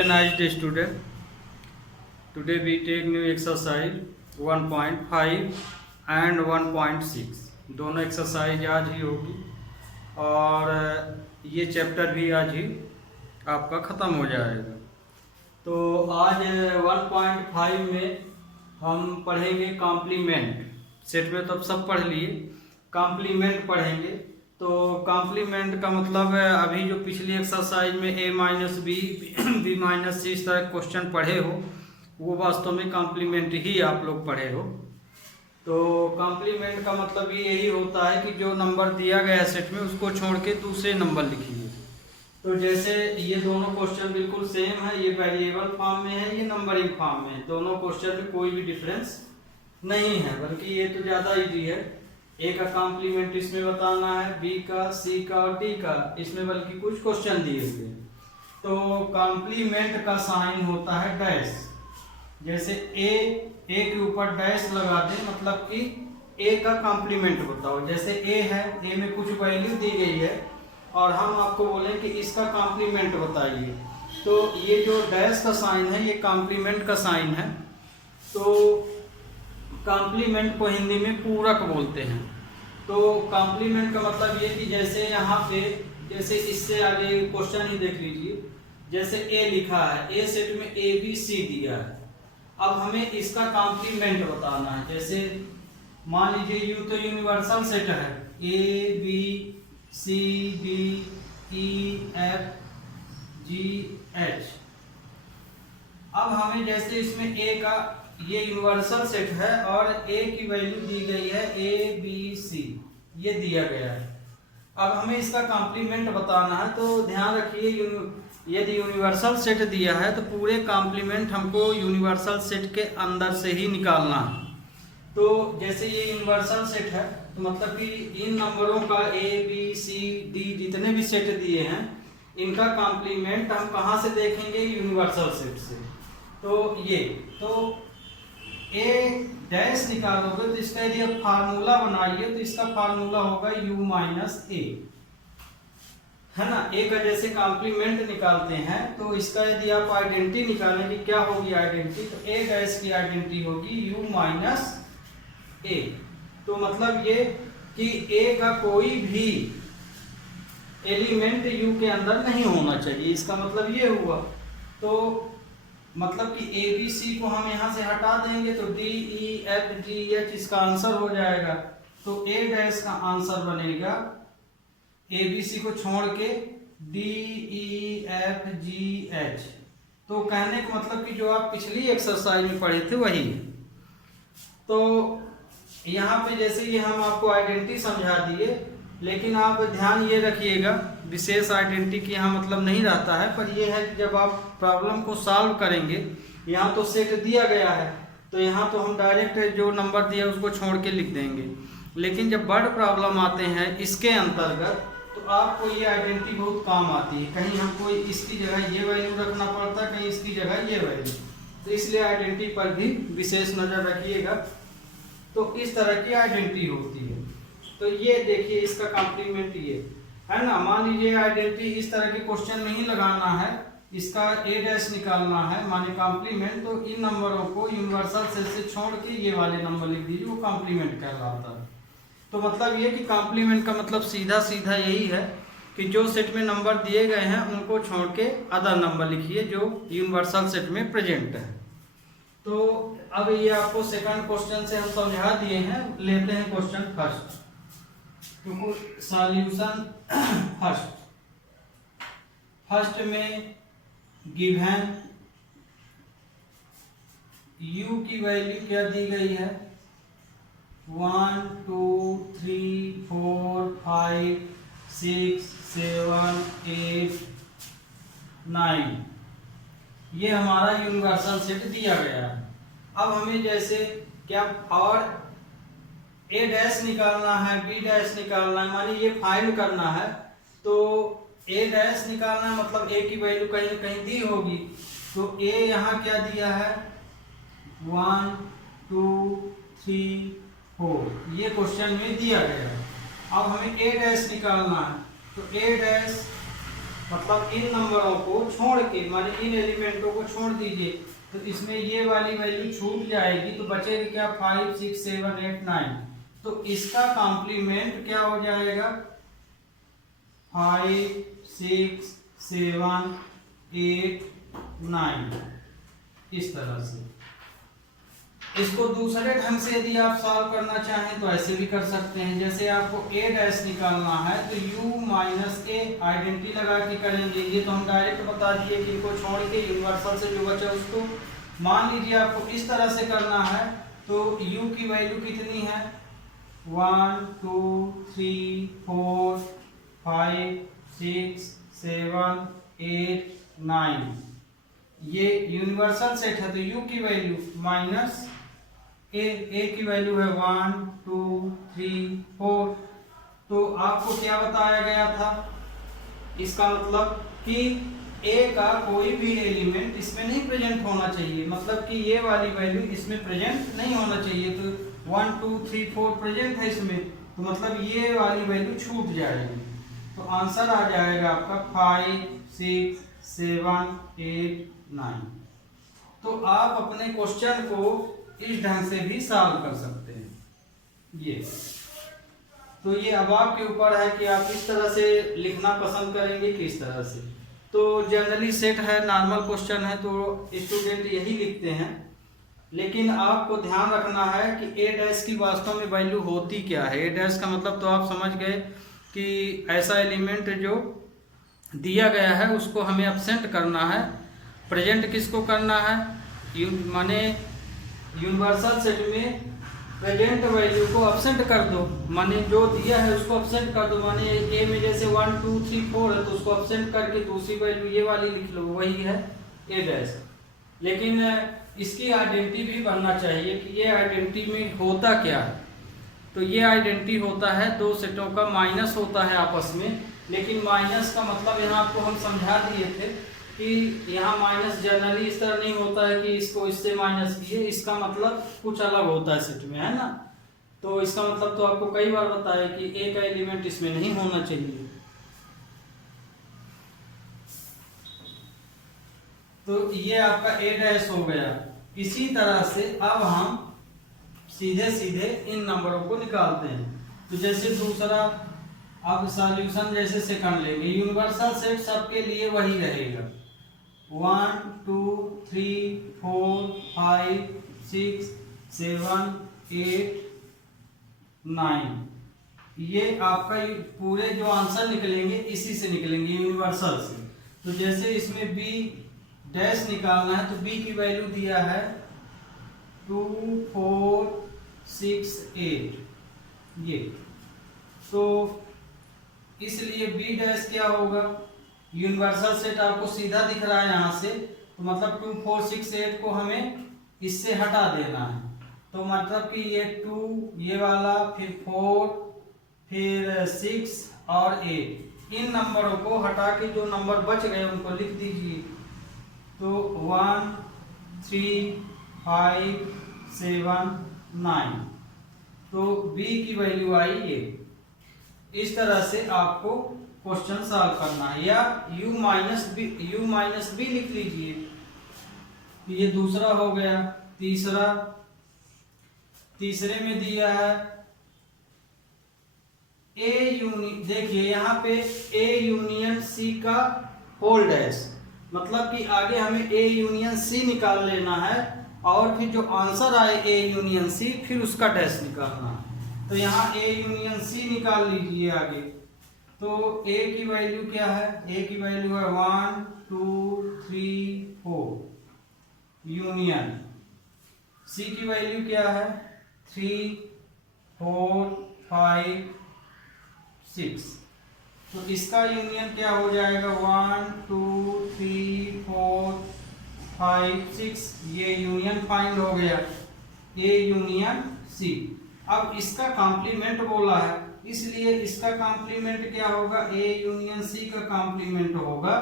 Nice student. Today we take new exercise 1.5 and 1.6. दोनों exercise आज ही होगी और ये चैप्टर भी आज ही आपका ख़त्म हो जाएगा। तो आज 1.5 में हम पढ़ेंगे कॉम्प्लीमेंट। सेट में तो अब सब पढ़ लिए, कॉम्प्लीमेंट पढ़ेंगे। तो कॉम्प्लीमेंट का मतलब है अभी जो पिछली एक्सरसाइज में a minus B B minus C इस तरह क्वेश्चन पढ़े हो वो वास्तव में कॉम्प्लीमेंट ही आप लोग पढ़े हो। तो कॉम्प्लीमेंट का मतलब ये यही होता है कि जो नंबर दिया गया है सेट में उसको छोड़ के दूसरे नंबर लिखिए। तो जैसे ये दोनों क्वेश्चन बिल्कुल सेम है, ये वेरिएबल फॉर्म में है, ये नंबरिंग फॉर्म में है। दोनों क्वेश्चन में कोई भी डिफरेंस नहीं है, बल्कि ये तो ज़्यादा इजी है। ए का कॉम्प्लीमेंट इसमें बताना है, बी का, सी का और डी का, इसमें बल्कि कुछ क्वेश्चन दिए हुए हैं। तो कॉम्प्लीमेंट का साइन होता है डैश। जैसे ए के ऊपर डैश लगा दें, मतलब कि ए का कॉम्प्लीमेंट बताओ। जैसे ए है, ए में कुछ वैल्यू दी गई है और हम आपको बोलें कि इसका कॉम्प्लीमेंट बताइए, तो ये जो डैश का साइन है ये कॉम्प्लीमेंट का साइन है। तो कॉम्प्लीमेंट को हिंदी में पूरक बोलते हैं। तो कॉम्प्लीमेंट का मतलब ये कि जैसे यहाँ पे, जैसे इससे आगे क्वेश्चन ही देख लीजिए। जैसे ए लिखा है, ए सेट में ए बी सी दिया है, अब हमें इसका कॉम्प्लीमेंट बताना है। जैसे मान लीजिए यू तो यूनिवर्सल सेट है, A B C D E F G H. अब हमें जैसे इसमें ए का, ये यूनिवर्सल सेट है और ए की वैल्यू दी गई है ए बी सी, ये दिया गया है। अब हमें इसका कॉम्प्लीमेंट बताना है। तो ध्यान रखिए, यदि यूनिवर्सल सेट दिया है तो पूरे कॉम्प्लीमेंट हमको यूनिवर्सल सेट के अंदर से ही निकालना है। तो जैसे ये यूनिवर्सल सेट है तो मतलब कि इन नंबरों का ए बी सी डी जितने भी सेट दिए हैं इनका कॉम्प्लीमेंट हम कहाँ से देखेंगे? यूनिवर्सल सेट से। तो ये तो ए डैश निकालोगे तो इसका यदि आप फार्मूला बनाइए तो इसका फार्मूला होगा u माइनस ए, है ना। ए का जैसे कॉम्प्लीमेंट निकालते हैं तो इसका यदि आप आइडेंटिटी निकालेंगे, क्या होगी आइडेंटिटी? तो ए डैश की आइडेंटिटी होगी u माइनस ए। तो मतलब ये कि ए का कोई भी एलिमेंट u के अंदर नहीं होना चाहिए, इसका मतलब ये हुआ। तो मतलब कि ए बी सी को हम यहाँ से हटा देंगे तो D E F G H इसका आंसर हो जाएगा। तो ए डैश का आंसर बनेगा ए बी सी को छोड़ के D E F G H. तो कहने का मतलब कि जो आप पिछली एक्सरसाइज में पढ़े थे वही। तो यहाँ पे जैसे ये हम आपको आइडेंटिटी समझा दिए, लेकिन आप ध्यान ये रखिएगा, विशेष आइडेंटिटी की यहाँ मतलब नहीं रहता है, पर यह है कि जब आप प्रॉब्लम को सॉल्व करेंगे, यहाँ तो सेट दिया गया है तो यहाँ तो हम डायरेक्ट जो नंबर दिया उसको छोड़ के लिख देंगे। लेकिन जब वर्ड प्रॉब्लम आते हैं इसके अंतर्गत तो आपको ये आइडेंटिटी बहुत काम आती है। कहीं हमको इसकी जगह ये वैल्यू रखना पड़ता है, कहीं इसकी जगह ये वैल्यू, तो इसलिए आइडेंटिटी पर भी विशेष नज़र रखिएगा। तो इस तरह की आइडेंटिटी होती है। तो ये देखिए इसका कॉम्प्लीमेंट ये है ना। मान लीजिए आइडेंटिटी इस तरह के क्वेश्चन में ही लगाना है, इसका ए डैश निकालना है माने कॉम्प्लीमेंट, तो इन नंबरों को यूनिवर्सल सेट से छोड़ के ये वाले नंबर लिख दीजिए, वो कॉम्प्लीमेंट कहलाता है। तो मतलब ये कि कॉम्प्लीमेंट का मतलब सीधा सीधा यही है कि जो सेट में नंबर दिए गए हैं उनको छोड़ के अदर नंबर लिखिए जो यूनिवर्सल सेट में प्रेजेंट है। तो अब ये आपको सेकंड क्वेश्चन से हम समझा दिए हैं। लेते हैं क्वेश्चन फर्स्ट, तो सॉल्यूशन फर्स्ट में गिवन u की वैल्यू क्या दी गई है? 1 2 3 4 5 6 7 8 9, ये हमारा यूनिवर्सल सेट दिया गया है। अब हमें जैसे क्या और ए डैश निकालना है, बी डैश निकालना है, मानी ये फाइंड करना है। तो ए डैश निकालना है मतलब ए की वैल्यू कहीं न कहीं दी होगी। तो ए यहाँ क्या दिया है? 1 2 3 4, ये क्वेश्चन में दिया गया है। अब हमें ए डैश निकालना है, तो ए डैश मतलब इन नंबरों को छोड़ के, माने इन एलिमेंटों को छोड़ दीजिए, तो इसमें ये वाली वैल्यू छूट जाएगी, तो बचेगी क्या 5 6 7 8 9। तो इसका कॉम्प्लीमेंट क्या हो जाएगा 5 6 7 8 9, इस तरह से। इसको दूसरे ढंग से यदि आप सॉल्व करना चाहें तो ऐसे भी कर सकते हैं। जैसे आपको a डैश निकालना है तो u माइनस ए आइडेंटिटी लगा के करेंगे। ये तो हम डायरेक्ट बता दिए कि इनको छोड़ के यूनिवर्सल से जो बचा उसको। मान लीजिए आपको इस तरह से करना है तो u की वैल्यू कितनी है 1 2 3 4 5 6 7 8 9, ये यूनिवर्सल सेट है तो u की वैल्यू माइनस ए की वैल्यू है 1 2 3 4। तो आपको क्या बताया गया था, इसका मतलब कि a का कोई भी एलिमेंट इसमें नहीं प्रेजेंट होना चाहिए, मतलब कि ये वाली वैल्यू इसमें प्रेजेंट नहीं होना चाहिए। तो 1 2 3 4 प्रेजेंट है इसमें, तो मतलब ये वाली वैल्यू छूट जाएगी। तो आंसर आ जाएगा आपका 5 6 7 8 9। तो आप अपने क्वेश्चन को इस ढंग से भी सॉल्व कर सकते हैं। ये तो ये अब आपके ऊपर है कि आप इस तरह से लिखना पसंद करेंगे कि इस तरह से। तो जनरली सेट है, नॉर्मल क्वेश्चन है तो स्टूडेंट यही लिखते हैं, लेकिन आपको ध्यान रखना है कि ए डैश की वास्तव में वैल्यू होती क्या है। ए डैश का मतलब तो आप समझ गए कि ऐसा एलिमेंट जो दिया गया है उसको हमें एब्सेंट करना है। प्रेजेंट किसको करना है, माने यूनिवर्सल सेट में प्रेजेंट वैल्यू को एब्सेंट कर दो, माने जो दिया है उसको एब्सेंट कर दो। माने ए में जैसे 1 2 3 4 है तो उसको एब्सेंट करके दूसरी वैल्यू ये वाली लिख लो, वही है ए डैश। लेकिन इसकी आइडेंटिटी भी बनना चाहिए कि ये आइडेंटिटी में होता क्या है। तो ये आइडेंटिटी होता है दो सेटों का माइनस होता है आपस में, लेकिन माइनस का मतलब यहाँ आपको हम समझा दिए थे कि यहाँ माइनस जनरली इस तरह नहीं होता है कि इसको इससे माइनस किए, इसका मतलब कुछ अलग होता है सेट में, है ना। तो इसका मतलब तो आपको कई बार बताया कि एक एलिमेंट इसमें नहीं होना चाहिए। तो ये आपका ए डैश हो गया। इसी तरह से अब हम सीधे सीधे इन नंबरों को निकालते हैं। तो जैसे दूसरा अब सॉल्यूशन जैसे सेकंड लेंगे, यूनिवर्सल सेट सबके लिए वही रहेगा 1 2 3 4 5 6 7 8 9। ये आपका पूरे जो आंसर निकलेंगे इसी से निकलेंगे, यूनिवर्सल से। तो जैसे इसमें बी डैश निकालना है तो बी की वैल्यू दिया है 2 4 6 8 ये। तो इसलिए बी डैश क्या होगा, यूनिवर्सल सेट आपको सीधा दिख रहा है यहाँ से, तो मतलब 2 4 6 8 को हमें इससे हटा देना है। तो मतलब कि ये 2 ये वाला, फिर 4 फिर 6 और 8, इन नंबरों को हटा के जो नंबर बच गए उनको लिख दीजिए। तो 1 3 5 7 9। तो b की वैल्यू आई ये। इस तरह से आपको क्वेश्चन सॉल्व करना है, या u माइनस बी लिख लीजिए। ये दूसरा हो गया। तीसरे में दिया है देखिए यहाँ पे a यूनियन c का होल डैश, मतलब कि आगे हमें a यूनियन c निकाल लेना है और फिर जो आंसर आए a यूनियन c फिर उसका डैश निकालना है। तो यहाँ a यूनियन c निकाल लीजिए आगे। तो a की वैल्यू क्या है, a की वैल्यू है 1 2 3 4 यूनियन, c की वैल्यू क्या है 3 4 5 6। तो इसका यूनियन क्या हो जाएगा 1 2 3 4 5 6, ये यूनियन फाइंड हो गया a यूनियन c। अब इसका कॉम्प्लीमेंट बोला है, इसलिए इसका कॉम्प्लीमेंट क्या होगा, a यूनियन c का कॉम्प्लीमेंट होगा।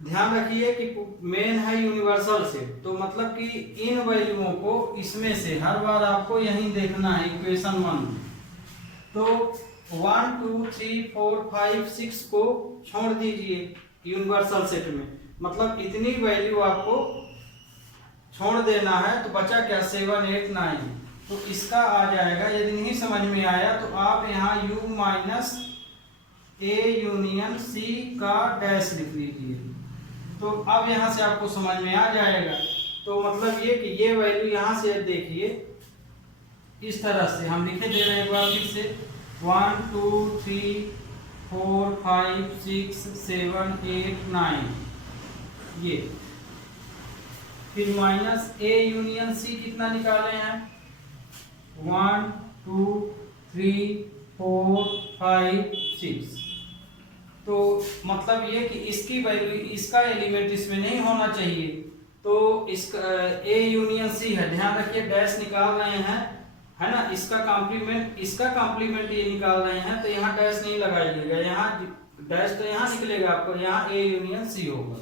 ध्यान रखिए कि मेन है यूनिवर्सल से, तो मतलब कि इन वैल्यूओं को इसमें से हर बार आपको यहीं देखना है इक्वेशन 1। तो 1 2 3 4 5 6 को छोड़ दीजिए यूनिवर्सल सेट में, मतलब इतनी वैल्यू आपको छोड़ देना है। तो बचा क्या 7 8 9, तो इसका आ जाएगा। यदि नहीं समझ में आया तो आप यहाँ u minus a union c का डैश लिख लीजिए, तो अब यहाँ से आपको समझ में आ जाएगा। तो मतलब ये कि ये वैल्यू यहाँ से देखिए इस तरह से हम लिखे दे रहे हैं एक बार फिर से 1 2 3 4 5 6 7 8 9, ये फिर माइनस a यूनियन c कितना निकाले हैं 1 2 3 4 5 6। तो मतलब ये कि इसकी वैल्यू, इसका एलिमेंट इसमें नहीं होना चाहिए, तो इसका a यूनियन c है, ध्यान रखिए डैश निकाल रहे हैं है ना, इसका कॉम्प्लीमेंट ये निकाल रहे हैं, तो यहाँ डैश नहीं लगाइएगा, यहाँ डैश तो यहाँ निकलेगा आपको, यहाँ a यूनियन c होगा।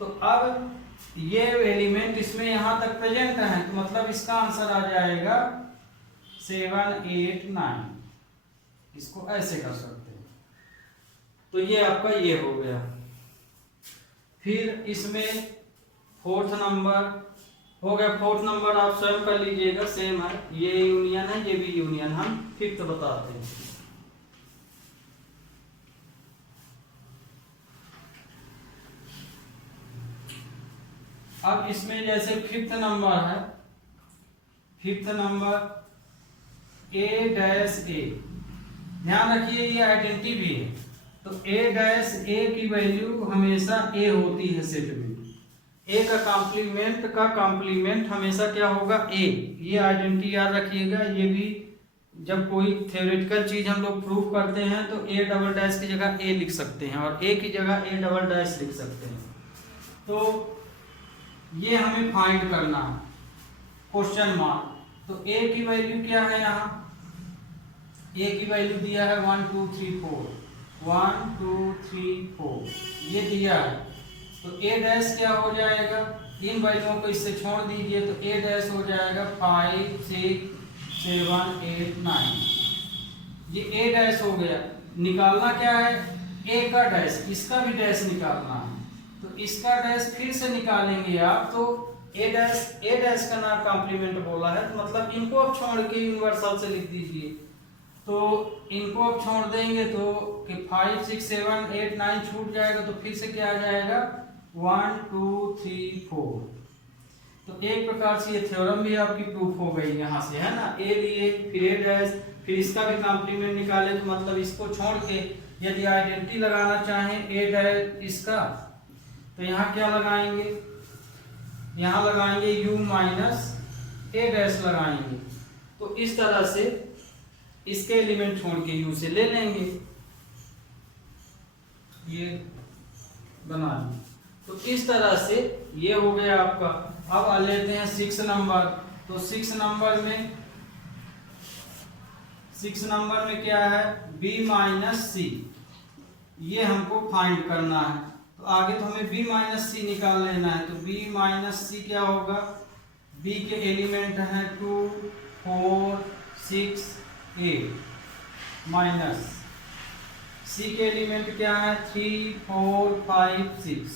तो अब ये एलिमेंट इसमें यहाँ तक प्रेजेंट है, तो मतलब इसका आंसर आ जाएगा 7 8 9। इसको ऐसे कर सकते हैं। तो ये आपका ये हो गया। फिर इसमें फोर्थ नंबर हो गया। फोर्थ नंबर आप स्वयं कर लीजिएगा, सेम है, ये यूनियन है, ये भी यूनियन। हम फिफ्थ बताते हैं। अब इसमें जैसे फिफ्थ नंबर है, fifth number a dash a, ध्यान रखिए ये आइडेंटिटी भी है, तो a डैश a की वैल्यू हमेशा a होती है सेट में। a का कॉम्प्लीमेंट हमेशा क्या होगा a, ये आइडेंटिटी याद रखिएगा। ये भी जब कोई थ्योरेटिकल चीज हम लोग प्रूव करते हैं तो a डबल डैश की जगह a लिख सकते हैं और a की जगह a डबल डैश लिख सकते हैं। तो ये हमें फाइंड करना है, क्वेश्चन मार्क। तो a की वैल्यू क्या है, यहाँ a की वैल्यू दिया है 1 2 3 4, 1 2 3 4 ये दिया है। तो a डैश क्या हो जाएगा, इन वैल्यूओं को इससे छोड़ दीजिए, तो a डैश हो जाएगा 5 6 7 8 9, ये a डैश हो गया। निकालना क्या है, a का डैश, इसका भी डैश निकालना है, तो इसका डैश फिर से निकालेंगे आप। तो a डैश का नाम कॉम्प्लीमेंट बोला है, तो मतलब इनको अब छोड़ के यूनिवर्सल से लिख दीजिए। तो इनको अब छोड़ देंगे तो कि 5 6 7 8 9 छूट जाएगा, तो फिर से क्या आ जाएगा 1 2 3 4। तो एक प्रकार से ये थ्योरम भी आपकी प्रूफ हो गई यहाँ से, है ना। a लिए, फिर a डैश, फिर इसका भी कॉम्प्लीमेंट निकाले, तो मतलब इसको छोड़ के यदि आइडेंटिटी लगाना चाहें a डैश इसका, तो यहाँ क्या लगाएंगे, यहाँ लगाएंगे u माइनस a डैश लगाएंगे। तो इस तरह से इसके एलिमेंट छोड़ के u से ले लेंगे, ये बना लें। तो इस तरह से ये हो गया आपका। अब आ लेते हैं 6 नंबर। तो 6 नंबर में क्या है, b माइनस सी, ये हमको फाइंड करना है। तो आगे तो हमें b माइनस सी निकाल लेना है। तो b माइनस सी क्या होगा, b के एलिमेंट हैं 2 4 6 8 माइनस c के एलिमेंट क्या है 3 4 5 6।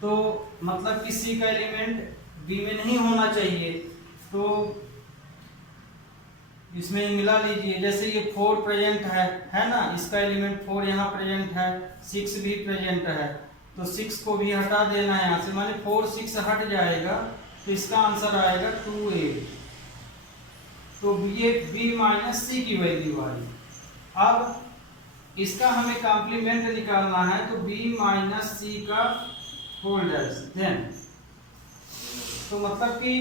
तो मतलब कि c का एलिमेंट b में नहीं होना चाहिए, तो इसमें मिला लीजिए। जैसे ये 4 प्रेजेंट है ना, इसका एलिमेंट 4 यहाँ प्रेजेंट है, 6 भी प्रेजेंट है, तो 6 को भी हटा देना है यहाँ से, माने 4 6 हट जाएगा, तो इसका आंसर आएगा 2 8। तो ये b माइनस सी की वैल्यू आई। अब इसका हमें कॉम्प्लीमेंट निकालना है, तो b माइनस सी का होल डैश देन, तो मतलब कि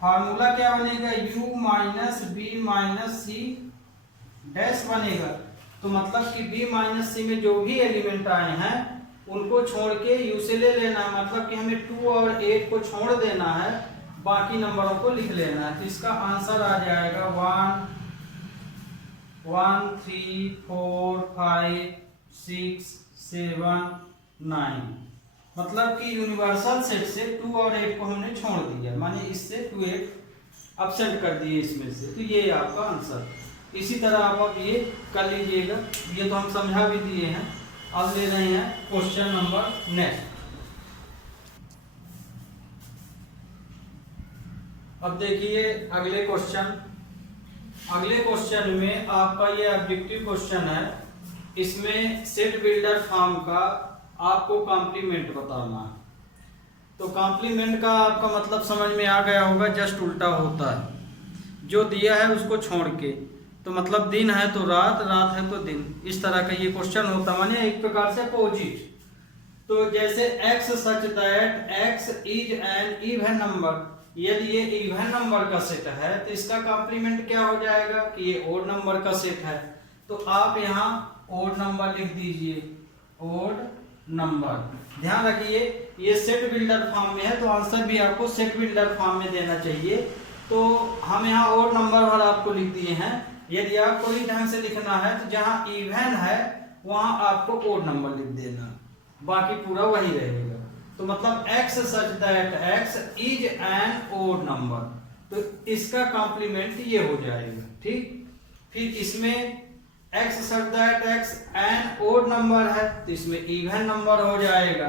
फार्मूला क्या बनेगा, u minus b minus C dash बनेगा। तो मतलब कि b माइनस सी में जो भी एलिमेंट आए हैं उनको छोड़ के u से ले लेना है, मतलब कि हमें 2 और 8 को छोड़ देना है, बाकी नंबरों को लिख लेना है। तो इसका आंसर आ जाएगा 1 1 3 4 5 6 7 9। मतलब कि यूनिवर्सल सेट से 2 और 8 को हमने छोड़ दिया, माने इससे 2 8 एब्सेंट कर दिए इसमें से। तो ये आपका आंसर। इसी तरह आप ये कर लीजिएगा। ये तो हम समझा भी दिए हैं। अब ले रहे हैं क्वेश्चन नंबर नेक्स्ट। अब देखिए अगले क्वेश्चन में आपका ये ऑब्जेक्टिव क्वेश्चन है। इसमें सेट बिल्डर फॉर्म का आपको कॉम्प्लीमेंट बताना है। तो कॉम्प्लीमेंट का आपका मतलब समझ में आ गया होगा, जस्ट उल्टा होता है, जो दिया है उसको छोड़ के। तो मतलब दिन है तो रात, रात है तो दिन, इस तरह का ये क्वेश्चन होता है, माने एक प्रकार से अपोजिट। तो जैसे x such that x is N even number, यदि ये इवन नंबर का सेट है तो इसका कॉम्प्लीमेंट क्या हो जाएगा कि ये ओड नंबर का सेट है। तो आप यहाँ ओड नंबर लिख दीजिए, ओड नंबर। ध्यान रखिए ये सेट बिल्डर फॉर्म में है तो आंसर भी आपको सेट बिल्डर फॉर्म में देना चाहिए। तो हम यहाँ ओड नंबर भर आपको लिख दिए हैं। यदि आपको इस ढंग से लिखना है तो जहाँ इवन है वहां आपको ओड नंबर लिख देना, बाकी पूरा वही रहेगा। तो मतलब x such that x is an odd number, तो इसका कॉम्प्लीमेंट ये हो जाएगा। ठीक, फिर इसमें x such that x an odd number है तो इसमें इवन नंबर हो जाएगा,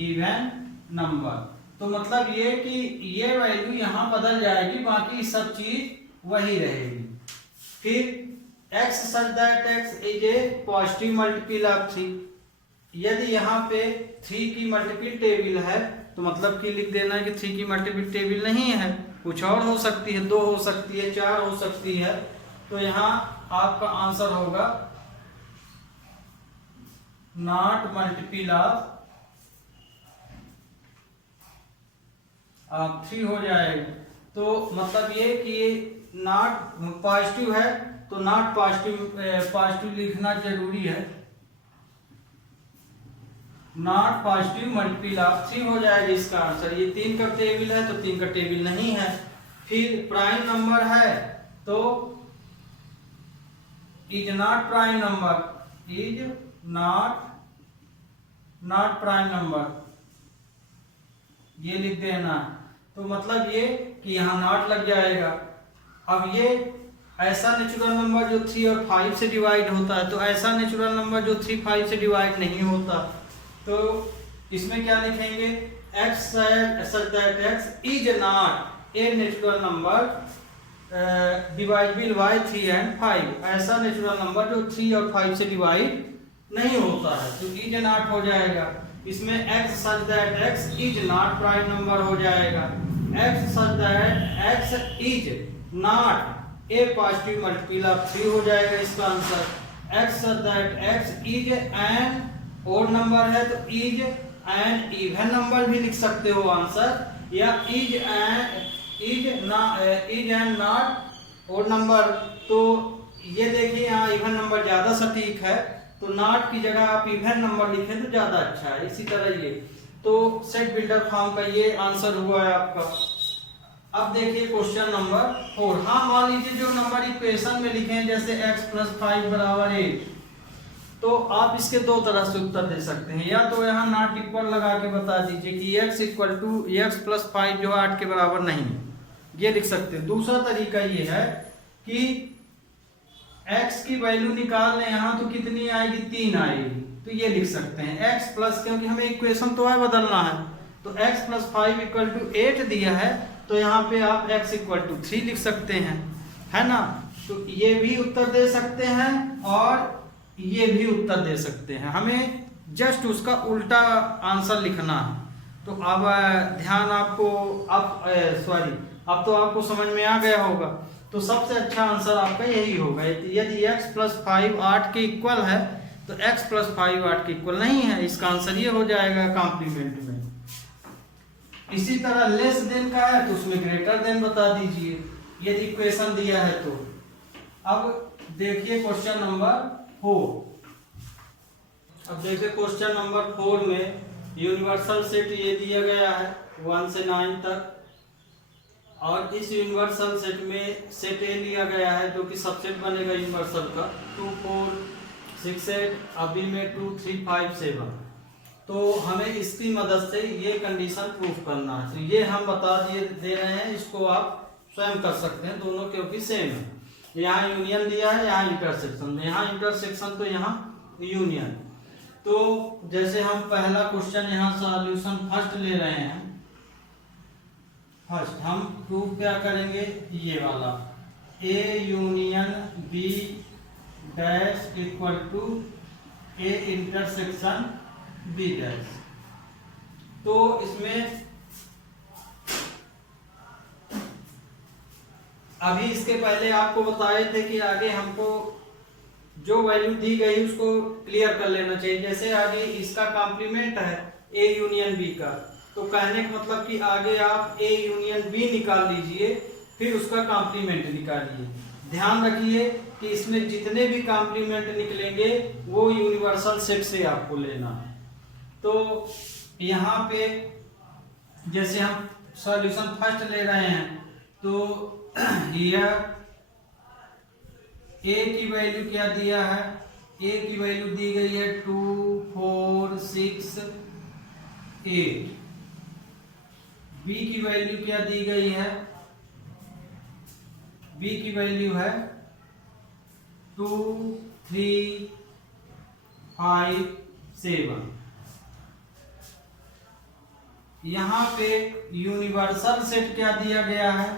इवन नंबर। तो मतलब ये कि ये वैल्यू यहाँ बदल जाएगी, बाकी सब चीज वही रहेगी। फिर x such that x is a positive multiple of 3, यदि यहाँ पे 3 की मल्टीपल टेबल है तो मतलब कि लिख देना है कि 3 की मल्टीपल टेबल नहीं है, कुछ और हो सकती है, 2 हो सकती है, 4 हो सकती है। तो यहाँ आपका आंसर होगा नॉट मल्टीपल ऑफ 3 हो जाएगा। तो मतलब ये कि ये नॉट पॉजिटिव है तो नॉट पॉजिटिव लिखना जरूरी है, नॉट पॉजिटिव मल्टीपल ऑफ 3 हो जाएगा इसका आंसर। ये 3 का टेबल है तो 3 का टेबल नहीं है। फिर प्राइम नंबर है तो is not prime number, is not prime number, ये लिख देना। तो मतलब ये कि यहाँ नॉट लग जाएगा। अब ये ऐसा नेचुरल नंबर जो 3 और 5 से डिवाइड होता है, तो ऐसा नेचुरल नंबर जो 3 5 से डिवाइड नहीं होता, तो इसमें क्या लिखेंगे x such that x is not a natural number divisible by 3 and 5, ऐसा नेचुरल नंबर जो 3 और 5 से डिवाइड नहीं होता है, तो इज नॉट हो जाएगा। इसमें x such that x is not prime number हो जाएगा, x such that x is not a positive multiple of 3 हो जाएगा इसका answer. x such that x is an odd number है तो इज एन इवन नंबर भी लिख सकते हो आंसर, या is an not odd number. तो ये देखिए यहाँ इवन नंबर ज्यादा सटीक है, तो नॉट की जगह आप इवन नंबर लिखें तो ज्यादा अच्छा है। इसी तरह ये तो सेट बिल्डर फॉर्म का ये आंसर हुआ है आपका। अब देखिए क्वेश्चन नंबर 4। हाँ, मान लीजिए जो नंबर इक्वेशन में लिखे हैं जैसे x + 5 = 8, तो आप इसके दो तरह से उत्तर दे सकते हैं। या तो यहाँ नॉट इक्वल लगा के बता दीजिए कि x + 5 जो 8 के बराबर नहीं, ये लिख सकते हैं। दूसरा तरीका ये है कि x की वैल्यू निकाल लें यहाँ, तो कितनी आएगी 3 आएगी, तो ये लिख सकते हैं x प्लस, क्योंकि हमें इक्वेशन तो है बदलना है, तो x + 5 = 8 दिया है, तो यहाँ पे आप x = 3 लिख सकते हैं, है ना। तो ये भी उत्तर दे सकते हैं और ये भी उत्तर दे सकते हैं, हमें जस्ट उसका उल्टा आंसर लिखना है। तो अब ध्यान आपको अब तो आपको समझ में आ गया होगा। तो सबसे अच्छा आंसर आपका यही होगा। यदि x + 5 8 के इक्वल है तो x + 5 8 के इक्वल नहीं है, इसका आंसर ये हो जाएगा कॉम्प्लीमेंट में। इसी तरह लेस देन का है तो उसमें ग्रेटर देन बता दीजिए, यदि इक्वेशन दिया है तो। अब देखिए क्वेश्चन नंबर 4। अब देखिए क्वेश्चन नंबर 4 में यूनिवर्सल सेट ये दिया गया है 1 से 9 तक, और इस यूनिवर्सल सेट में सेट ए लिया गया है जो कि सबसेट बनेगा यूनिवर्सल का 2 4 6 8, अभी में 2 3 5 7। तो हमें इसकी मदद से ये कंडीशन प्रूफ करना है। तो ये हम बता दे रहे हैं, इसको आप स्वयं कर सकते हैं दोनों, क्योंकि सेम है। यहाँ यूनियन दिया है, यहाँ इंटरसेक्शन, यहाँ इंटरसेक्शन तो यहाँ यूनियन। तो जैसे हम पहला क्वेश्चन यहाँ सॉल्यूशन फर्स्ट ले रहे हैं, फर्स्ट हम प्रूव क्या करेंगे, ये वाला A union B dash equal to A intersection B dash. तो इसमें अभी इसके पहले आपको बताए थे कि आगे हमको जो वैल्यू दी गई उसको क्लियर कर लेना चाहिए। जैसे आगे इसका कॉम्प्लीमेंट है ए यूनियन बी का, तो कहने का मतलब कि आगे आप ए यूनियन बी निकाल लीजिए, फिर उसका कॉम्प्लीमेंट निकालिए। ध्यान रखिए कि इसमें जितने भी कॉम्प्लीमेंट निकलेंगे वो यूनिवर्सल सेट से आपको लेना है। तो यहाँ पे जैसे हम सॉल्यूशन फर्स्ट ले रहे हैं, तो हियर ए की वैल्यू क्या दिया है, ए की वैल्यू दी गई है 2 4 6 8। बी की वैल्यू क्या दी गई है, बी की वैल्यू है 2 3 5 7। यहाँ पे यूनिवर्सल सेट क्या दिया गया है,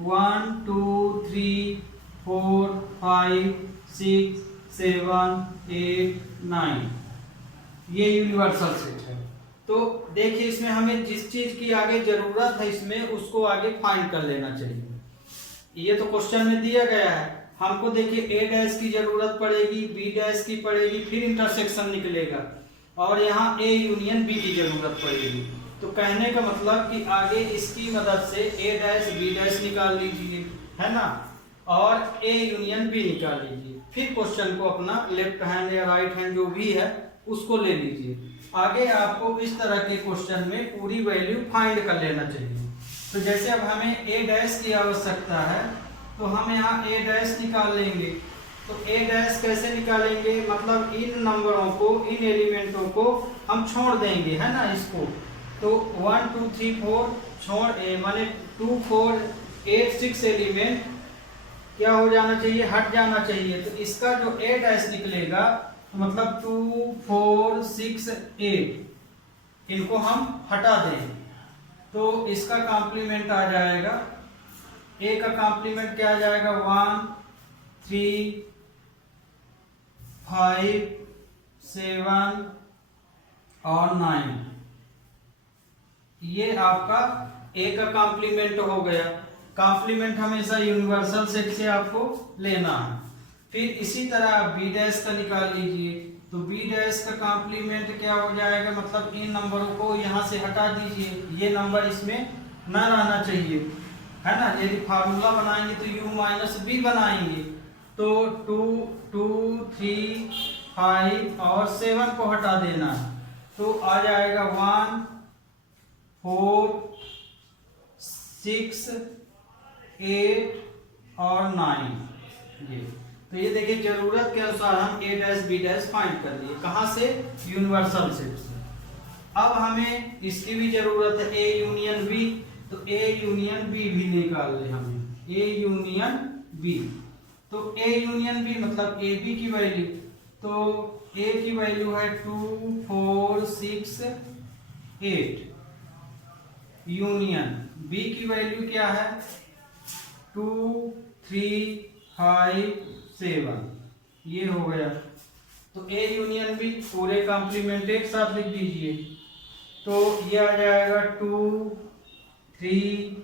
1 2 3 4 5 6 7 8 9, ये यूनिवर्सल सेट है। तो देखिए इसमें हमें जिस चीज की आगे जरूरत है इसमें उसको आगे फाइंड कर लेना चाहिए। ये तो क्वेश्चन में दिया गया है, हमको देखिए ए डैश की जरूरत पड़ेगी, बी डैश की पड़ेगी, फिर इंटरसेक्शन निकलेगा, और यहाँ ए यूनियन बी की जरूरत पड़ेगी। तो कहने का मतलब कि आगे इसकी मदद से ए डैश बी डैश निकाल लीजिए, है ना, और ए यूनियन बी निकाल लीजिए। फिर क्वेश्चन को अपना लेफ्ट हैंड या राइट हैंड जो भी है उसको ले लीजिए। आगे आपको इस तरह के क्वेश्चन में पूरी वैल्यू फाइंड कर लेना चाहिए। तो जैसे अब हमें ए डैश की आवश्यकता है, तो हम यहाँ ए डैश निकाल लेंगे। तो ए डैश कैसे निकालेंगे, मतलब इन नंबरों को, इन एलिमेंटों को हम छोड़ देंगे, है ना, इसको। तो 1 2 3 4 छोड़ ए, माने 2 4 8 6 एलिमेंट क्या हो जाना चाहिए, हट जाना चाहिए। तो इसका जो ए डैश निकलेगा तो मतलब 2 4 6 8 इनको हम हटा दें, तो इसका कॉम्प्लीमेंट आ जाएगा, ए का कॉम्प्लीमेंट क्या आ जाएगा, 1 3 5 7 और 9। ये आपका ए का कॉम्प्लीमेंट हो गया। कॉम्प्लीमेंट हमेशा यूनिवर्सल सेट से आपको लेना है। फिर इसी तरह आप बी डैश का निकाल लीजिए। तो बी डैश का कॉम्प्लीमेंट क्या हो जाएगा, मतलब इन नंबरों को यहाँ से हटा दीजिए, ये नंबर इसमें न रहना चाहिए, है ना। यदि फार्मूला बनाएंगे तो u माइनस बी बनाएंगे। तो 2 2 3 5 और 7 को हटा देना, तो आ जाएगा 1 4 6 8 और 9। ये तो ये देखिए जरूरत के अनुसार हम ए डैश बी डैश फाइंड कर लिए, कहाँ से, यूनिवर्सल सेट से। अब हमें इसकी भी जरूरत है ए यूनियन बी, तो ए यूनियन बी भी निकाल ले हमें, ए यूनियन बी। तो ए यूनियन बी मतलब ए बी की वैल्यू, तो ए की वैल्यू है 2 4 6 8, यूनियन बी की वैल्यू क्या है 2 3 5 7, ये हो गया। तो ए यूनियन बी पूरे कॉम्प्लीमेंट एक साथ लिख दीजिए, तो ये आ जाएगा 2 3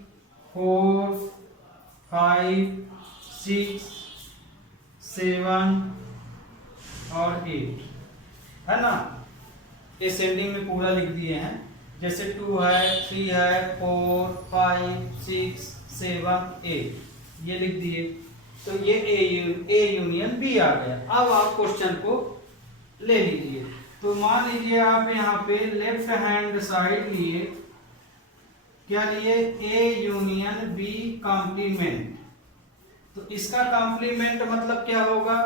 4 5 6 7 और 8, है ना। असेंडिंग में पूरा लिख दिए हैं, जैसे 2 है 3 है 4 5 6 7 8 ये लिख दिए। तो ये ए यूनियन बी आ गया। अब आप क्वेश्चन को ले लीजिए। तो मान लीजिए आप यहाँ पे लेफ्ट हैंड साइड लिए, क्या लिए, ए यूनियन बी कॉम्प्लीमेंट। तो इसका कॉम्प्लीमेंट मतलब क्या होगा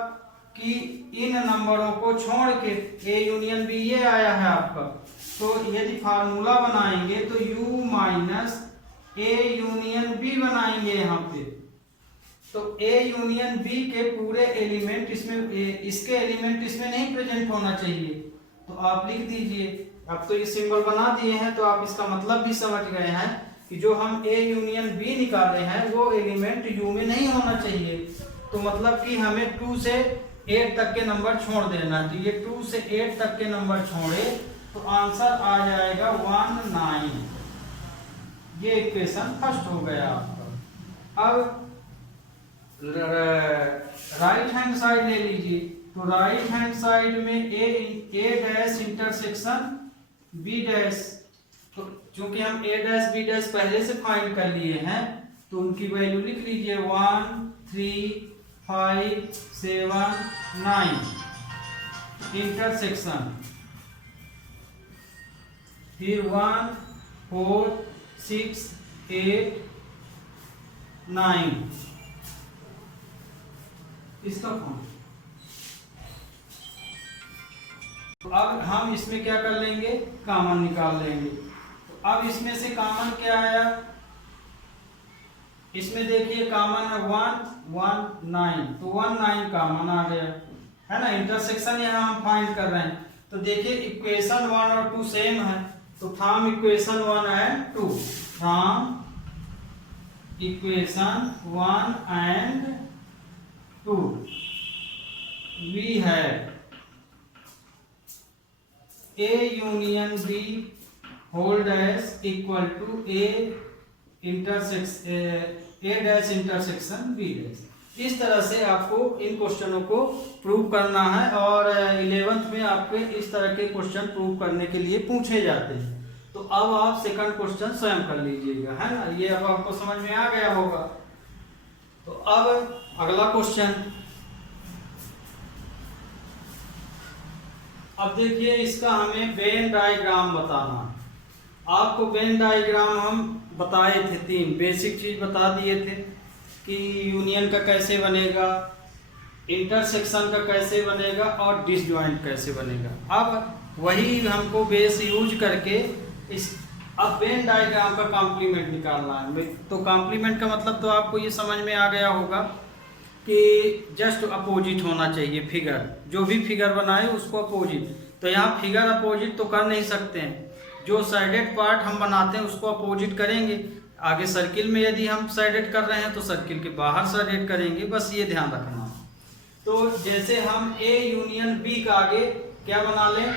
कि इन नंबरों को छोड़ के ए यूनियन बी ये आया है आपका, तो यदि फार्मूला बनाएंगे तो u minus A union B बनाएंगे यहाँ पे, तो ए यूनियन बी के पूरे एलिमेंट इसमें, इसके एलिमेंट इसमें नहीं प्रेजेंट होना चाहिए, तो आप लिख दीजिए। अब तो ये सिंबल बना दिए हैं तो आप इसका मतलब भी समझ गए हैं कि जो हम ए यूनियन बी निकाले हैं वो एलिमेंट यू में नहीं होना चाहिए। तो मतलब कि हमें 2 से 8 तक के नंबर छोड़ देना, तो ये 2 से 8 तक के नंबर छोड़े तो आंसर आ जाएगा 19। ये इक्वेशन फर्स्ट हो गया आपका। अब राइट हैंड साइड ले लीजिए, तो राइट हैंड साइड में ए डैश इंटरसेक्शन बी डैश, तो चूंकि हम ए डैश बी डैश पहले से फाइंड कर लिए हैं तो उनकी वैल्यू लिख लीजिए 1 3 5 7 9 इंटरसेक्शन, फिर 1 4 6 8 9 इसका फॉर्म। तो अब हम इसमें क्या कर लेंगे, कॉमन निकाल लेंगे। तो अब इसमें से कॉमन क्या आया, इसमें देखिए कॉमन है 1 1 9, तो 1 9 कॉमन आ गया है ना। इंटरसेक्शन यहाँ हम फाइंड कर रहे हैं, तो देखिए इक्वेशन 1 और 2 सेम है, तो from equation 1 and 2, from equation 1 and 2 we have A union B whole dash equal to A dash intersection B dash। इस तरह से आपको इन क्वेश्चनों को प्रूव करना है, और 11th में आपके इस तरह के क्वेश्चन प्रूव करने के लिए पूछे जाते हैं। तो अब आप सेकंड क्वेश्चन स्वयं कर लीजिएगा, है ना। ये अब आपको समझ में आ गया होगा। तो अब अगला क्वेश्चन, अब देखिए इसका हमें वेन डायग्राम बताना। आपको वेन डायग्राम हम बताए थे, 3 बेसिक चीज बता दिए थे कि यूनियन का कैसे बनेगा, इंटरसेक्शन का कैसे बनेगा और डिसजॉइंट कैसे बनेगा। अब वही हमको बेस यूज करके इस अब वेन डायग्राम का कॉम्प्लीमेंट निकालना है। तो कॉम्प्लीमेंट का मतलब तो आपको ये समझ में आ गया होगा कि जस्ट अपोजिट होना चाहिए फिगर, जो भी फिगर बनाए उसको अपोजिट। तो यहाँ फिगर अपोजिट तो कर नहीं सकते हैं, जो साइडेड पार्ट हम बनाते हैं उसको अपोजिट करेंगे। आगे सर्किल में यदि हम साइडेड कर रहे हैं तो सर्किल के बाहर साइडेड करेंगे, बस ये ध्यान रखना। तो जैसे हम ए यूनियन बी का आगे क्या बना लें,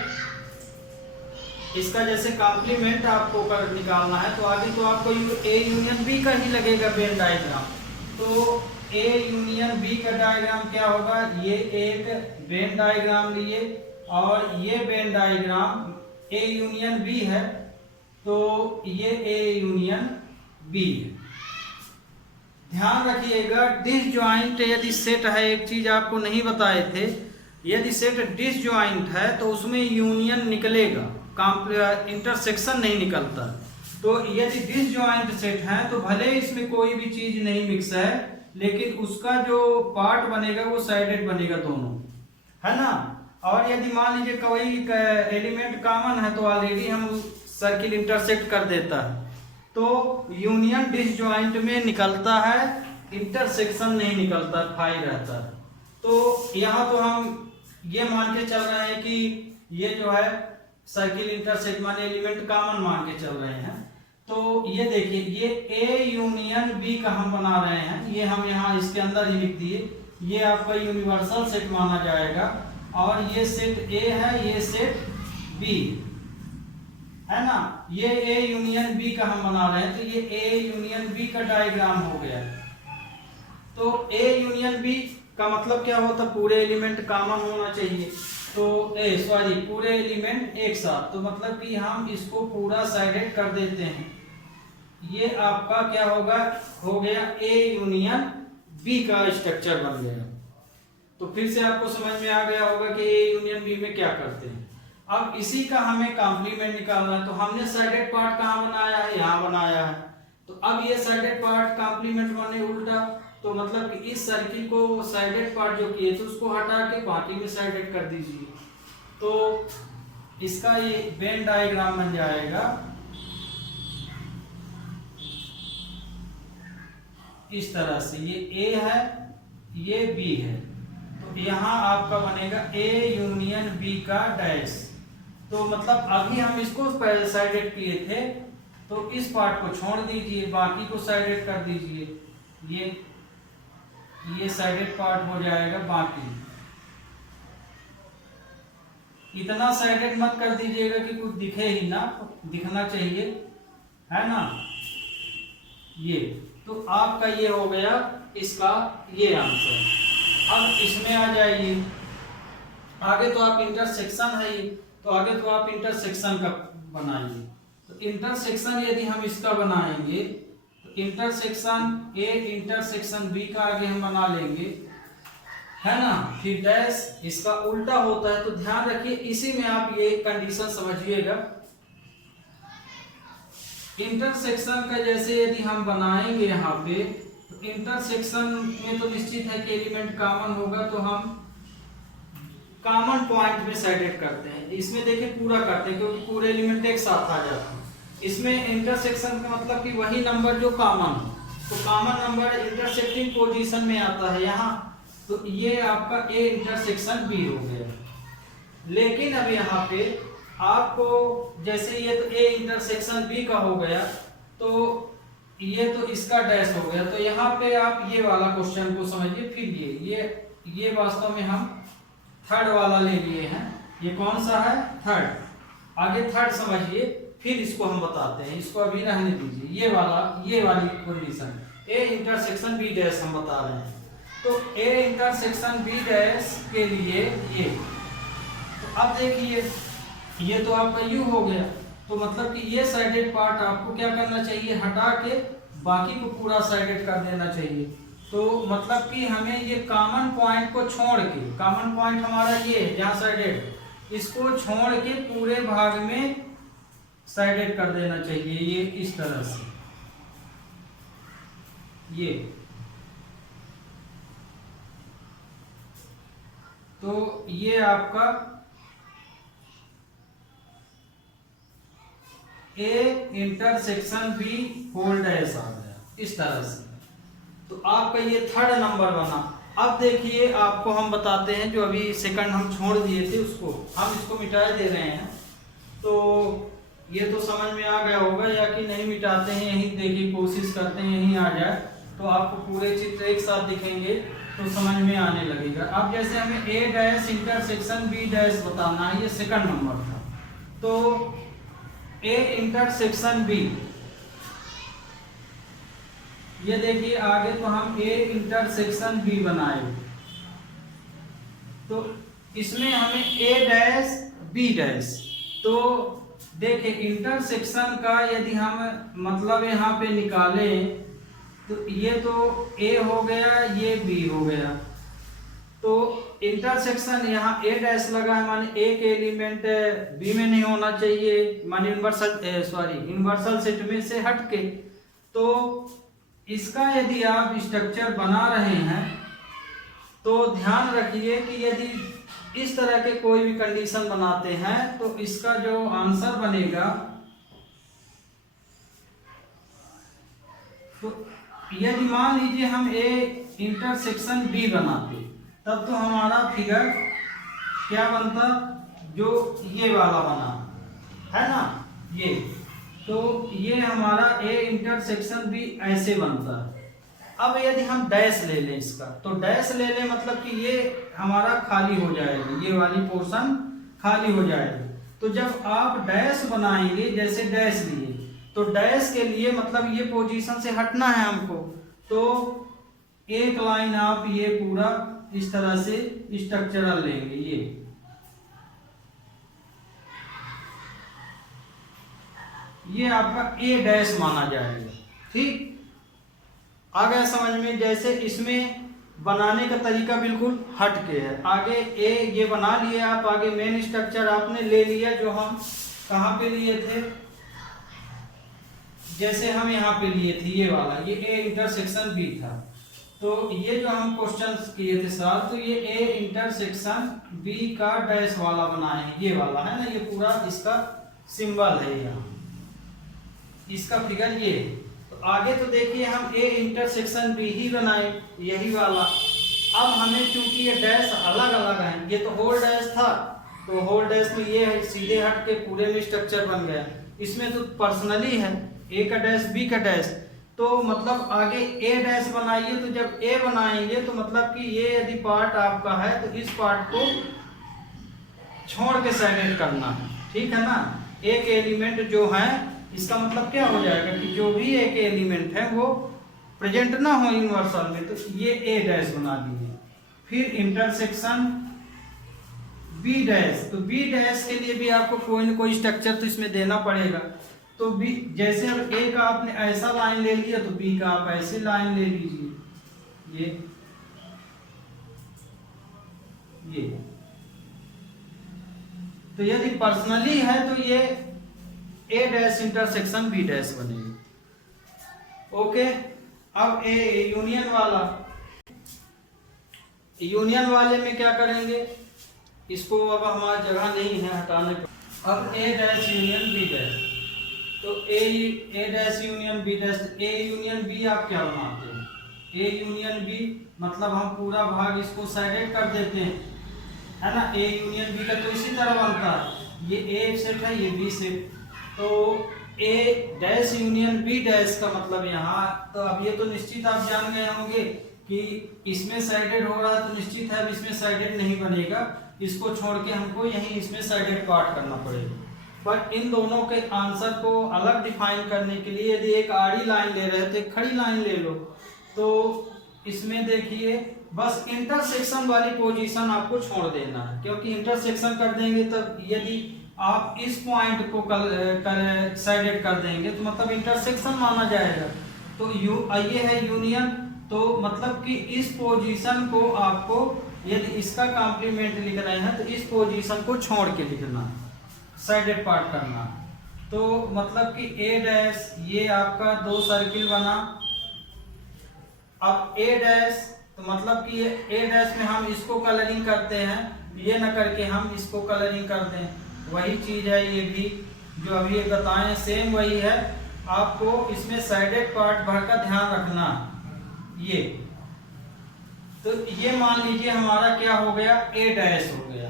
इसका जैसे कॉम्प्लीमेंट आपको कर निकालना है तो आगे तो आपको ए यूनियन बी का ही लगेगा वेन डायग्राम। तो ए यूनियन बी का डायग्राम क्या होगा, ये एक वेन डायग्राम लिए और ये Venn diagram A union B है, तो ये ए यूनियन बी है। ध्यान रखिएगा डिसजॉइंट यदि सेट है, एक चीज आपको नहीं बताए थे, यदि सेट डिसजॉइंट है तो उसमें यूनियन निकलेगा, इंटरसेक्शन नहीं निकलता। तो यदि डिसजॉइंट सेट है तो भले इसमें कोई भी चीज नहीं मिक्स है, लेकिन उसका जो पार्ट बनेगा वो साइडेड बनेगा दोनों, है ना। और यदि मान लीजिए कोई एलिमेंट कॉमन है तो ऑलरेडी हम सर्किल इंटरसेक्ट कर देता है, तो यूनियन डिसजॉइंट में निकलता है, इंटरसेक्शन नहीं निकलता, फाई रहता है। तो यहाँ तो हम ये मान के चल रहे हैं कि ये जो है सर्किल इंटरसेक्ट माने एलिमेंट कॉमन मान के चल रहे हैं। तो ये देखिए ये ए यूनियन बी का हम बना रहे हैं, ये हम यहाँ इसके अंदर ही लिख दिए, ये आपका यूनिवर्सल सेट माना जाएगा। और ये सेट ए है, ये सेट बी है ना, ये ए यूनियन बी का हम बना रहे हैं, तो ये ए यूनियन बी का डायग्राम हो गया। तो ए यूनियन बी का मतलब क्या होता है, पूरे एलिमेंट कॉमन होना चाहिए, तो पूरे एलिमेंट एक साथ, तो मतलब कि हम इसको पूरा साइडेड कर देते हैं। ये आपका क्या होगा, हो गया ए यूनियन बी का स्ट्रक्चर बन गया। तो फिर से आपको समझ में आ गया होगा कि ए यूनियन बी में क्या करते हैं। अब इसी का हमें कॉम्प्लीमेंट निकालना है, तो हमने साइडेड पार्ट कहाँ बनाया है, यहाँ बनाया है। तो अब ये साइडेड पार्ट कॉम्प्लीमेंट बने उल्टा, तो मतलब कि इस सर्किल को साइडेड पार्ट जो किए थे उसको हटा के बाकी में साइडेड कर दीजिए, तो इसका ये वेन डायग्राम बन जाएगा इस तरह से, ये ए है, ये बी है, तो यहाँ आपका बनेगा ए यूनियन बी का डैश। तो मतलब अभी हम इसको साइडेड किए थे, तो इस पार्ट को छोड़ दीजिए, बाकी को साइडेड कर दीजिए, ये साइडेड पार्ट हो जाएगा। बाकी इतना साइडेड मत कर दीजिएगा कि कुछ दिखे ही ना, दिखना चाहिए, है ना। ये तो आपका ये हो गया इसका ये आंसर। अब इसमें आ जाइए, आगे तो आप इंटरसेक्शन है ये, तो आगे तो आप इंटरसेक्शन का बनाइए। तो इंटरसेक्शन यदि हम इसका बनाएंगे तो इंटरसेक्शन ए इंटरसेक्शन बी का आगे हम बना लेंगे, है ना। फिर डैश इसका उल्टा होता है, तो ध्यान रखिए इसी में आप ये कंडीशन समझिएगा। इंटरसेक्शन का जैसे यदि हम बनाएंगे यहाँ पे, तो इंटरसेक्शन में तो निश्चित है कि एलिमेंट कॉमन होगा, तो हम कॉमन पॉइंट में साइडेड करते हैं। इसमें देखिए पूरा करते हैं क्योंकि पूरे एलिमेंट एक साथ आ जाते हैं। इसमें इंटरसेक्शन का मतलब कि वही नंबर जो कॉमन हो, तो कॉमन नंबर इंटरसेक्टिंग पोजीशन में आता है यहाँ, तो ये आपका ए इंटरसेक्शन बी हो गया। लेकिन अब यहाँ पे आपको जैसे ये तो ए इंटरसेक्शन बी का हो गया, तो ये तो इसका डैश हो गया, तो यहाँ पे आप ये वाला क्वेश्चन को समझिए। फिर ये वास्तव में हम थर्ड वाला ले लिए हैं, ये कौन सा है, थर्ड। आगे थर्ड समझिए, फिर इसको हम बताते हैं, इसको अभी रहने दीजिए। ये वाली condition A intersection B dash हम बता रहे हैं। तो ए इंटरसेक्शन बी डैश के लिए ये, तो अब देखिए ये तो आपका यू हो गया, तो मतलब कि ये साइडेड पार्ट आपको क्या करना चाहिए, हटा के बाकी को पूरा साइडेड कर देना चाहिए। तो मतलब कि हमें ये कॉमन पॉइंट को छोड़ के, कॉमन पॉइंट हमारा ये है जहाँ साइडेड, इसको छोड़ के पूरे भाग में साइडेड कर देना चाहिए, ये इस तरह से। ये तो ये आपका A intersection B whole dash आ गया इस तरह से। तो आपका ये थर्ड नंबर बना। अब देखिए आपको हम बताते हैं, जो अभी सेकंड हम छोड़ दिए थे उसको हम इसको मिटा दे रहे हैं। तो ये तो समझ में आ गया होगा या कि नहीं मिटाते हैं, यही देखिए कोशिश करते हैं यही आ जाए, तो आपको पूरे चित्र एक साथ दिखेंगे तो समझ में आने लगेगा। अब जैसे हमें ए डैश इंटरसेक्शन बी डैश बताना है, ये सेकंड नंबर था, तो ए इंटरसेक्शन बी, ये देखिए आगे तो हम ए इंटरसेक्शन बी बनाए, तो इसमें हमें ए डैश बी डैश, तो देखिए इंटरसेक्शन का यदि हम मतलब यहाँ पे निकालें तो ये तो ए हो गया, ये बी हो गया, तो इंटरसेक्शन यहाँ ए डैश लगा है, माने एक एलिमेंट बी में नहीं होना चाहिए, माने इन्वर्सल सेट में से हटके। तो इसका यदि आप स्ट्रक्चर बना रहे हैं तो ध्यान रखिए कि यदि इस तरह के कोई भी कंडीशन बनाते हैं तो इसका जो आंसर बनेगा, तो यदि मान लीजिए हम ए इंटरसेक्शन बी बनाते, तब तो हमारा फिगर क्या बनता, जो ये वाला बना है ना, ये तो ये हमारा ए इंटरसेक्शन बी ऐसे बनता है। अब यदि हम डैश ले लें इसका, तो डैश ले लें मतलब कि ये हमारा खाली हो जाएगा, ये वाली पोर्शन खाली हो जाएगी। तो जब आप डैश बनाएंगे, जैसे डैश लिए, तो डैश के लिए मतलब ये पोजीशन से हटना है हमको, तो एक लाइन आप ये पूरा इस तरह से स्ट्रक्चरल लेंगे, ये आपका ए डैश माना जाएगा। ठीक, आ गया समझ में। जैसे इसमें बनाने का तरीका बिल्कुल हट के है। आगे ए ये बना लिए आप, आगे मेन स्ट्रक्चर आपने ले लिया, जो हम कहाँ पे लिए थे, जैसे हम यहाँ पे लिए थे ये वाला, ये ए इंटरसेक्शन बी था, तो ये जो हम क्वेश्चंस किए थे साथ, तो ये ए इंटरसेक्शन बी का डैश वाला बनाए हैं, ये वाला है ना, ये पूरा इसका सिंबल है यहाँ, इसका फिगर ये। तो आगे तो देखिए हम ए इंटरसेक्शन बी ही बनाए, यही वाला। अब हमें चूंकि ये डैश अलग अलग हैं, ये तो होल डैश था, तो होल डैश में ये सीधे हट के पूरे में स्ट्रक्चर बन गया। इसमें तो पर्सनली है ए का डैश बी का डैश, तो मतलब आगे ए डैश बनाइए, तो जब ए बनाएंगे तो मतलब कि ये यदि पार्ट आपका है तो इस पार्ट को छोड़ के साइड करना है, ठीक है ना। एक एलिमेंट जो है इसका मतलब क्या हो जाएगा कि जो भी एक एलिमेंट है वो प्रेजेंट ना हो यूनिवर्सल में, तो ये ए डैश बना दीजिए। फिर इंटरसेक्शन बी डैश, तो बी डैश के लिए भी आपको कोई ना कोई स्ट्रक्चर तो इसमें देना पड़ेगा। तो बी जैसे अब ए का आपने ऐसा लाइन ले लिया तो बी का आप ऐसे लाइन ले लीजिए, ये तो यदि पर्सनली है तो ये ए डैश इंटरसेक्शन बी डैश बनेगी। ओके, अब ए यूनियन वाला, यूनियन वाले में क्या करेंगे, इसको अब हमारी जगह नहीं है हटाने पर। अब A dash union B dash, तो A dash union B dash, A union B आप क्या बनाते हैं, ए यूनियन बी मतलब हम पूरा भाग इसको साइडेड कर देते हैं, है ना। ए यूनियन बी का तो इसी तरह बनता है, ये ए सेट है ये बी सेट, तो A dash union B dash का मतलब यहाँ, तो अब ये तो निश्चित आप जान गए होंगे कि इसमें साइडेड हो रहा है तो निश्चित है अब इसमें साइडेड नहीं बनेगा, इसको छोड़ के हमको यही इसमें साइडेड पार्ट करना पड़ेगा। पर इन दोनों के आंसर को अलग डिफाइन करने के लिए यदि एक आड़ी लाइन ले रहे थे, खड़ी लाइन ले लो, तो इसमें देखिए बस इंटरसेक्शन वाली पोजीशन आपको छोड़ देना है, क्योंकि इंटरसेक्शन कर देंगे तब यदि आप इस पॉइंट को साइडेड कर देंगे तो मतलब इंटरसेक्शन माना जाएगा। तो ये है यूनियन, तो मतलब कि इस पोजीशन को आपको यदि इसका कॉम्प्लीमेंट लिख रहे हैं तो इस पोजीशन को छोड़ के लिखना, साइडेड पार्ट करना। तो मतलब कि ए डैश, ये आपका दो सर्किल बना। अब ए डैश तो मतलब कि ये ए डैश में हम इसको कलरिंग करते हैं, ये न करके हम इसको कलरिंग कर दें, वही चीज है ये भी जो अभी ये बताएं, सेम वही है। आपको इसमें साइडेड पार्ट भर का ध्यान रखना। ये तो ये मान लीजिए हमारा क्या हो गया, ए डैश हो गया,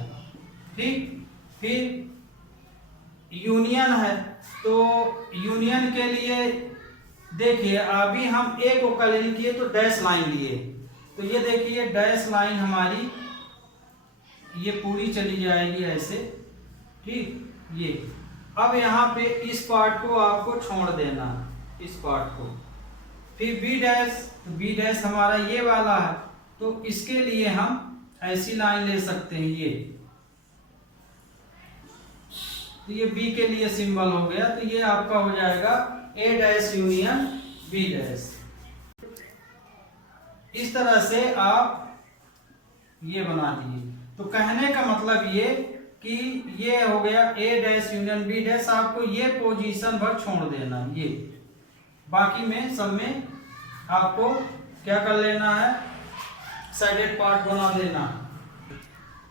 ठीक। फिर यूनियन है, तो यूनियन के लिए देखिए अभी हम ए को कलरिंग किए तो डैश लाइन लिए, तो ये देखिए डैश लाइन हमारी ये पूरी चली जाएगी ऐसे, ठीक। ये अब यहाँ पे इस पार्ट को आपको छोड़ देना, इस पार्ट को। फिर बी डैश, तो बी डैश हमारा ये वाला है, तो इसके लिए हम ऐसी लाइन ले सकते हैं, ये तो ये बी के लिए सिंबल हो गया, तो ये आपका हो जाएगा ए डैश यूनियन बी डैश। इस तरह से आप ये बना दीजिए। तो कहने का मतलब ये कि ये हो गया ए डैश यूनियन बी डैश, आपको ये पोजीशन भर छोड़ देना, ये बाकी में सब में आपको क्या कर लेना है, साइडेड पार्ट बना देना।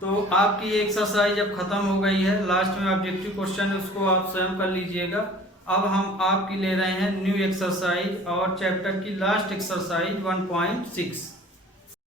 तो आपकी ये एक्सरसाइज अब खत्म हो गई है, लास्ट में ऑब्जेक्टिव क्वेश्चन है उसको आप स्वयं कर लीजिएगा। अब हम आपकी ले रहे हैं न्यू एक्सरसाइज और चैप्टर की लास्ट एक्सरसाइज 1.6।